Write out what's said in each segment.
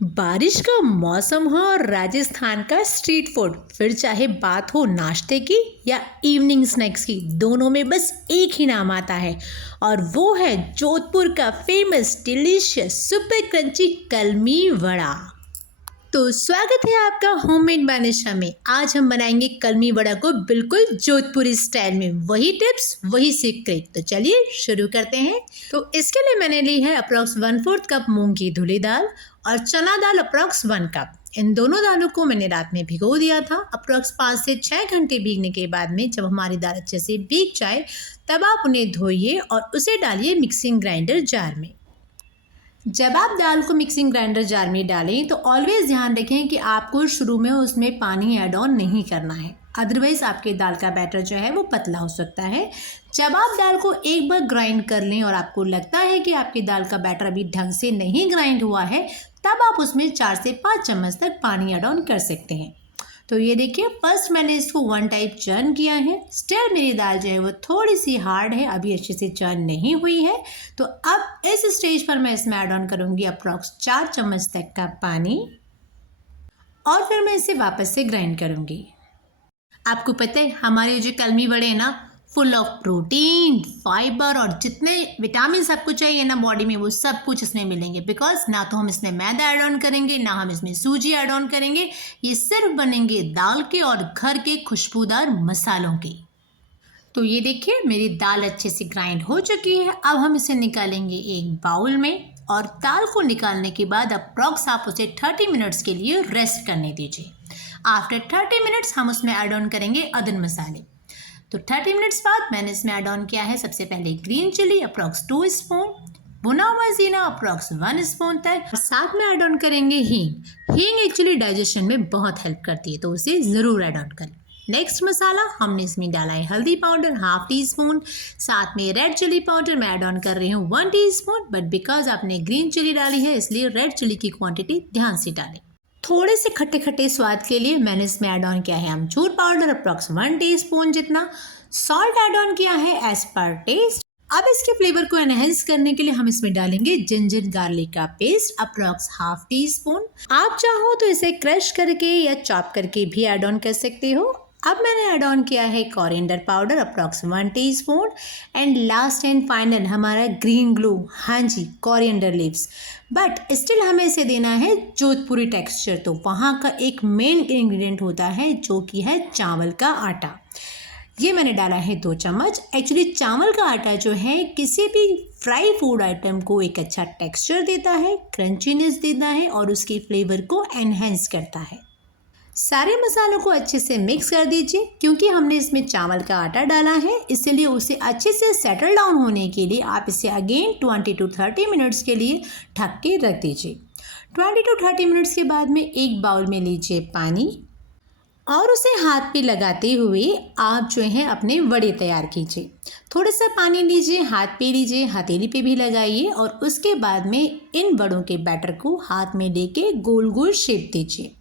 बारिश का मौसम हो और राजस्थान का स्ट्रीट फूड, फिर चाहे बात हो नाश्ते की या इवनिंग स्नैक्स की, दोनों में बस एक ही नाम आता है और वो है जोधपुर का फेमस डिलीशियस सुपर क्रंची कलमी वड़ा। तो स्वागत है आपका होममेड बाय निशा में। आज हम बनाएंगे कलमी वड़ा को बिल्कुल जोधपुरी स्टाइल में, वही टिप्स वही सीक्रेट। तो चलिए शुरू करते हैं। तो इसके लिए मैंने ली है अप्रॉक्स 1/4 कप मूंग की धुली दाल और चना दाल अप्रॉक्स 1 कप। इन दोनों दालों को मैंने रात में भिगो दिया था। अप्रॉक्स 5 से 6 घंटे भीगने के बाद में जब हमारी दाल अच्छे से भीग जाए तब आप उन्हें धोइए और उसे डालिए मिक्सिंग ग्राइंडर जार में। जब आप दाल को मिक्सिंग ग्राइंडर जार में डालें तो ऑलवेज ध्यान रखें कि आपको शुरू में उसमें पानी ऐड ऑन नहीं करना है, अदरवाइज़ आपके दाल का बैटर जो है वो पतला हो सकता है। जब आप दाल को एक बार ग्राइंड कर लें और आपको लगता है कि आपकी दाल का बैटर अभी ढंग से नहीं ग्राइंड हुआ है, तब आप उसमें 4 से 5 चम्मच तक पानी ऐड ऑन कर सकते हैं। तो ये देखिए, फर्स्ट मैंने इसको 1 टाइप चर्न किया है। स्टिल मेरी दाल जो है वो थोड़ी सी हार्ड है, अभी अच्छे से चर्न नहीं हुई है। तो अब इस स्टेज पर मैं इसमें ऐड ऑन करूँगी अप्रॉक्स 4 चम्मच तक का पानी और फिर मैं इसे वापस से ग्राइंड करूँगी। आपको पता है हमारे जो कलमी बड़े हैं ना, फुल ऑफ प्रोटीन, फाइबर और जितने विटामिन आपको चाहिए ना बॉडी में, वो सब कुछ इसमें मिलेंगे। बिकॉज ना तो हम इसमें मैदा ऐड ऑन करेंगे, ना हम इसमें सूजी ऐड ऑन करेंगे। ये सिर्फ बनेंगे दाल के और घर के खुशबूदार मसालों के। तो ये देखिए, मेरी दाल अच्छे से ग्राइंड हो चुकी है। अब हम इसे निकालेंगे एक बाउल में और दाल को निकालने के बाद अप्रॉक्स आप उसे 30 मिनट्स के लिए रेस्ट करने दीजिए। आफ्टर 30 मिनट्स हम उसमें ऐड ऑन करेंगे अदर मसाले। तो 30 मिनट्स बाद मैंने इसमें ऐड ऑन किया है सबसे पहले ग्रीन चिली अप्रॉक्स 2 स्पून, भुना हुआ जीरा अप्रॉक्स 1 स्पून तक। साथ में ऐड ऑन करेंगे हींग। हींग एक्चुअली डाइजेशन में बहुत हेल्प करती है, तो उसे ज़रूर ऐड ऑन करें। नेक्स्ट मसाला हमने इसमें डाला है हल्दी पाउडर ½ टी स्पून, साथ में रेड चिली पाउडर मैं ऐड ऑन कर रही हूँ 1 टीस्पून। बट बिकॉज आपने ग्रीन चिली डाली है इसलिए रेड चिली की क्वांटिटी ध्यान से डालें। थोड़े से खट्टे खट्टे स्वाद के लिए मैंने इसमें ऐड ऑन किया है अमचूर पाउडर अप्रॉक्स 1 टीस्पून जितना। सॉल्ट ऐड ऑन किया है एज पर टेस्ट। अब इसके फ्लेवर को एनहेंस करने के लिए हम इसमें डालेंगे जिंजर गार्लिक का पेस्ट अप्रॉक्स ½ टीस्पून। आप चाहो तो इसे क्रश करके या चॉप करके भी ऐड ऑन कर सकते हो। अब मैंने ऐड ऑन किया है coriander powder approx 1 teaspoon and last and final हमारा ग्रीन ग्लू, हाँ जी, कोरिएंडर लीव्स। बट स्टिल हमें इसे देना है जोधपुरी टेक्सचर, तो वहाँ का एक मेन इंग्रेडिएंट होता है जो कि है चावल का आटा। ये मैंने डाला है 2 चम्मच। एक्चुअली चावल का आटा जो है किसी भी फ्राई फूड आइटम को एक अच्छा टेक्सचर देता है, क्रंचीनेस देता है और उसके फ्लेवर को एनहेंस करता है। सारे मसालों को अच्छे से मिक्स कर दीजिए। क्योंकि हमने इसमें चावल का आटा डाला है इसलिए उसे अच्छे से सेटल डाउन होने के लिए आप इसे अगेन 20 to 30 मिनट्स के लिए ढक के रख दीजिए। 20 to 30 मिनट्स के बाद में एक बाउल में लीजिए पानी और उसे हाथ पे लगाते हुए आप जो है अपने वड़े तैयार कीजिए। थोड़ा सा पानी लीजिए, हाथ पे लीजिए, हथेली पे भी लगाइए और उसके बाद में इन वड़ों के बैटर को हाथ में लेके गोल गोल शेप दीजिए।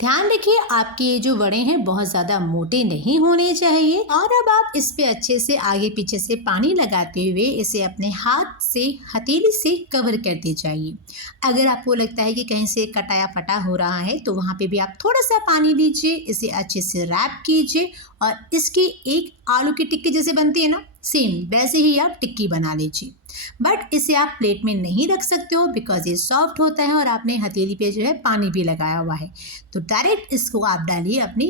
ध्यान रखिए आपके ये जो वड़े हैं बहुत ज़्यादा मोटे नहीं होने चाहिए। और अब आप इस पे अच्छे से आगे पीछे से पानी लगाते हुए इसे अपने हाथ से हथेली से कवर करते जाइए। अगर आपको लगता है कि कहीं से कटाया फटा हो रहा है तो वहाँ पे भी आप थोड़ा सा पानी लीजिए, इसे अच्छे से रैप कीजिए और इसकी एक आलू की टिक्की जैसे बनती है ना, सेम वैसे ही आप टिक्की बना लीजिए। बट इसे आप प्लेट में नहीं रख सकते हो बिकॉज ये सॉफ्ट होता है और आपने हथेली पे जो है पानी भी लगाया हुआ है। तो डायरेक्ट इसको आप डालिए अपनी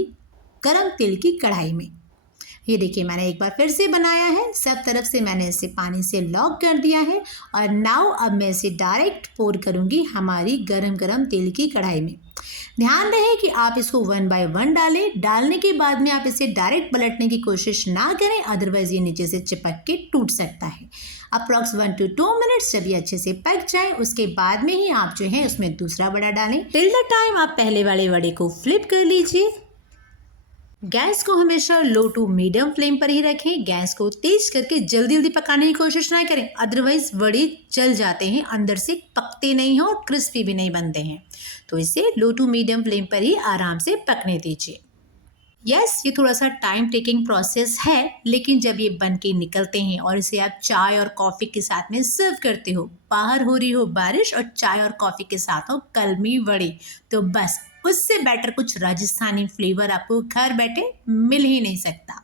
गरम तेल की कढ़ाई में। ये देखिए, मैंने एक बार फिर से बनाया है, सब तरफ से मैंने इसे पानी से लॉक कर दिया है और नाउ अब मैं इसे डायरेक्ट पोर करूँगी हमारी गरम गरम तेल की कढ़ाई में। ध्यान रहे कि आप इसको 1 बाय 1 डालें। डालने के बाद में आप इसे डायरेक्ट पलटने की कोशिश ना करें, अदरवाइज ये नीचे से चिपक के टूट सकता है। अप्रॉक्स 1 to 2 मिनट्स जब ये अच्छे से पक जाए उसके बाद में ही आप जो है उसमें दूसरा वड़ा डालें। टिल द टाइम आप पहले वाले वड़े को फ्लिप कर लीजिए। गैस को हमेशा लो टू मीडियम फ्लेम पर ही रखें। गैस को तेज करके जल्दी जल्दी पकाने की कोशिश ना करें, अदरवाइज वड़े जल जाते हैं, अंदर से पकते नहीं हैं और क्रिस्पी भी नहीं बनते हैं। तो इसे लो टू मीडियम फ्लेम पर ही आराम से पकने दीजिए। यस, ये थोड़ा सा टाइम टेकिंग प्रोसेस है, लेकिन जब ये बन के निकलते हैं और इसे आप चाय और कॉफ़ी के साथ में सर्व करते हो, बाहर हो रही हो बारिश और चाय और कॉफ़ी के साथ हो कलमी वड़े, तो बस उससे बेटर कुछ राजस्थानी फ्लेवर आपको घर बैठे मिल ही नहीं सकता।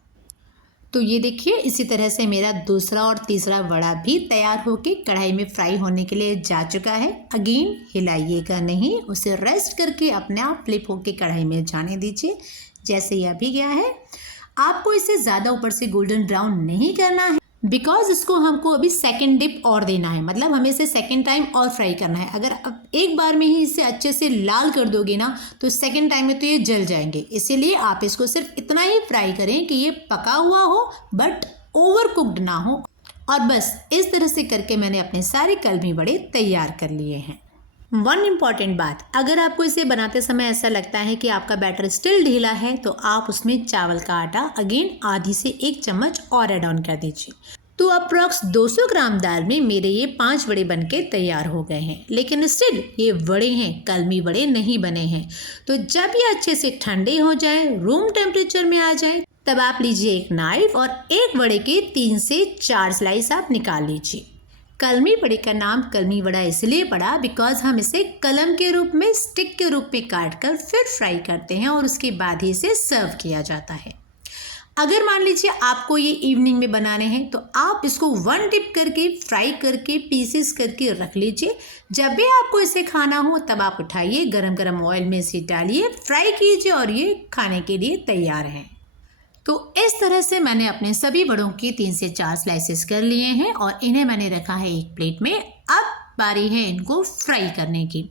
तो ये देखिए, इसी तरह से मेरा दूसरा और तीसरा वड़ा भी तैयार होके कढ़ाई में फ्राई होने के लिए जा चुका है। अगेन हिलाइएगा नहीं, उसे रेस्ट करके अपने आप फ्लिप होके कढ़ाई में जाने दीजिए। जैसे ये अभी गया है, आपको इसे ज़्यादा ऊपर से गोल्डन ब्राउन नहीं करना है, बिकॉज इसको हमको अभी सेकेंड डिप और देना है, मतलब हमें इसे सेकेंड टाइम और फ्राई करना है। अगर अब एक बार में ही इसे अच्छे से लाल कर दोगे ना, तो सेकेंड टाइम में तो ये जल जाएंगे। इसीलिए आप इसको सिर्फ इतना ही फ्राई करें कि ये पका हुआ हो बट ओवर कुक्ड ना हो। और बस इस तरह से करके मैंने अपने सारे कलमी बड़े तैयार कर लिए हैं। वन इम्पॉर्टेंट बात, अगर आपको इसे बनाते समय ऐसा लगता है कि आपका बैटर स्टिल ढीला है, तो आप उसमें चावल का आटा अगेन आधी से 1 चम्मच और ऐड ऑन कर दीजिए। तो अप्रॉक्स 200 ग्राम दाल में मेरे ये 5 वड़े बनके तैयार हो गए हैं, लेकिन स्टिल ये वड़े हैं, कलमी वड़े नहीं बने हैं। तो जब ये अच्छे से ठंडे हो जाए, रूम टेम्परेचर में आ जाए, तब आप लीजिए एक नाइफ और एक वड़े के 3 से 4 स्लाइस आप निकाल लीजिए। कलमी वड़े का नाम कलमी वड़ा इसलिए पड़ा बिकॉज हम इसे कलम के रूप में, स्टिक के रूप में काट कर फिर फ्राई करते हैं और उसके बाद ही इसे सर्व किया जाता है। अगर मान लीजिए आपको ये इवनिंग में बनाने हैं, तो आप इसको 1 डिप करके फ्राई करके पीसेस करके रख लीजिए। जब भी आपको इसे खाना हो तब आप उठाइए, गरम गरम ऑयल में इसे डालिए, फ्राई कीजिए और ये खाने के लिए तैयार है। तो इस तरह से मैंने अपने सभी वड़ों की 3 से 4 स्लाइसेस कर लिए हैं और इन्हें मैंने रखा है एक प्लेट में। अब बारी है इनको फ्राई करने की।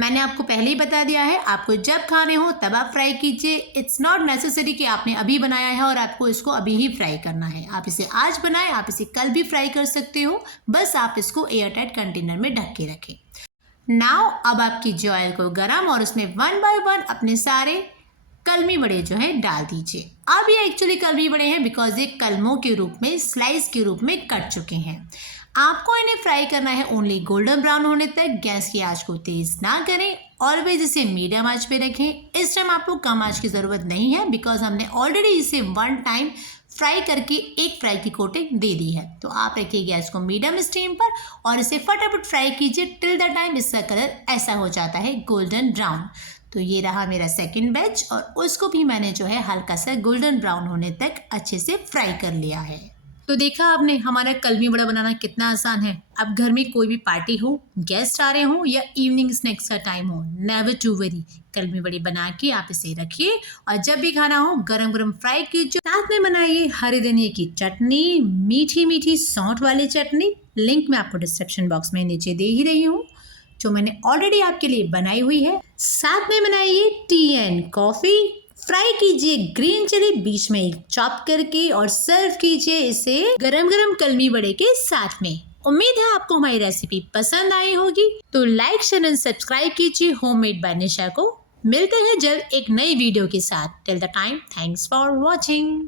मैंने आपको पहले ही बता दिया है, आपको जब खाने हो तब आप फ्राई कीजिए। इट्स नॉट नेसेसरी कि आपने अभी बनाया है और आपको इसको अभी ही फ्राई करना है। आप इसे आज बनाएं, आप इसे कल भी फ्राई कर सकते हो, बस आप इसको एयर टाइट कंटेनर में ढक के रखें। नाउ अब आप कीजिए ऑयल को गरम और उसमें 1 बाय 1 अपने सारे कलमी बड़े जो है डाल दीजिए। अब ये एक्चुअली कलमी बड़े हैं बिकॉज ये कलमों के रूप में, स्लाइस के रूप में कट चुके हैं। आपको इन्हें फ्राई करना है ओनली गोल्डन ब्राउन होने तक। गैस की आंच को तेज ना करें, ऑलवेज इसे मीडियम आंच पे रखें। इस टाइम आपको कम आंच की ज़रूरत नहीं है बिकॉज हमने ऑलरेडी इसे 1 टाइम फ्राई करके एक फ्राई की कोटिंग दे दी है। तो आप रखिए गैस को मीडियम स्टीम पर और इसे फटाफट फ्राई कीजिए टिल द टाइम इसका कलर ऐसा हो जाता है गोल्डन ब्राउन। तो ये रहा मेरा सेकंड बैच और उसको भी मैंने जो है हल्का सा गोल्डन ब्राउन होने तक अच्छे से फ्राई कर लिया है। तो देखा आपने हमारा कलमी वड़ा बनाना कितना आसान है। अब घर में कोई भी पार्टी हो, गेस्ट आ रहे हो या इवनिंग स्नैक्स का टाइम हो, नेवर टू वरी, कलमी वड़े बना के आप इसे रखिए और जब भी खाना हो गरम गरम फ्राई कीजिए। साथ में बनाइए हरे धनिए की चटनी, मीठी मीठी सौंठ वाली चटनी। लिंक मैं आपको डिस्क्रिप्शन बॉक्स में नीचे दे ही रही हूँ, जो मैंने ऑलरेडी आपके लिए बनाई हुई है। साथ में बनाइए टी एंड कॉफ़ी। फ्राई कीजिए ग्रीन चिली बीच में एक चॉप करके और सर्व कीजिए इसे गरम गरम कलमी वड़े के साथ में। उम्मीद है आपको हमारी रेसिपी पसंद आई होगी, तो लाइक शेयर एंड सब्सक्राइब कीजिए होममेड बाय निशा को। मिलते हैं जल्द एक नई वीडियो के साथ। Till the time, thanks for watching.